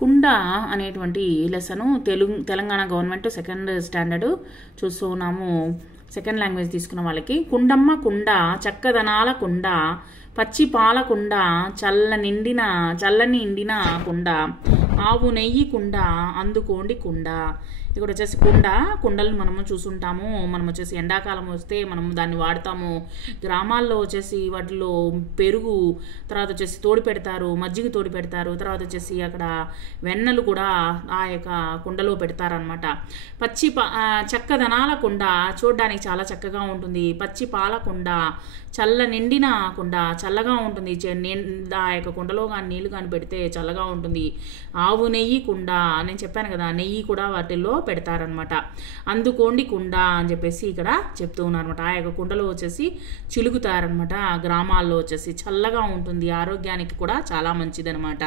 కుండ అనేటువంటి lesson Telangana government second standard చూస్తూ ఉన్నాము. సెకండ్ లాంగ్వేజ్ తీసుకున్న వాళ్ళకి కుండమ్మ కుండ చక్కదనాల కుండ పచ్చి పాల కుండ చల్లని ఇండిన కుండ ఆవు నెయ్యి కుండ అందుకోండి కుండ. ఇక్కడ వచ్చేసి కుండలు మనము చూసుంటాము. మనం వచ్చేసి ఎండాకాలం వస్తే మనం దాన్ని వాడతాము. గ్రామాల్లో వచ్చేసి వాటిలో పెరుగు తర్వాత వచ్చేసి తోడు పెడతారు, మజ్జిగ తోడు పెడతారు. తర్వాత వచ్చేసి అక్కడ వెన్నలు కూడా ఆ యొక్క కుండలో పెడతారనమాట. చక్కదనాల కుండ చూడడానికి చాలా చక్కగా ఉంటుంది. పచ్చి పాల కుండ చల్ల నిండిన కుండ చల్లగా ఉంటుంది. ఆ యొక్క కుండలో కానీ నీళ్లు కానీ పెడితే చల్లగా ఉంటుంది. ఆవు నెయ్యి కుండ నేను చెప్పాను కదా, నెయ్యి కూడా వాటిల్లో పెడతారనమాట. అందుకోండి కుండ అని చెప్పేసి ఇక్కడ చెప్తూ ఉన్నారనమాట. ఆ యొక్క కుండలో వచ్చేసి చిలుకుతారనమాట. గ్రామాల్లో వచ్చేసి చల్లగా ఉంటుంది, ఆరోగ్యానికి కూడా చాలా మంచిదనమాట.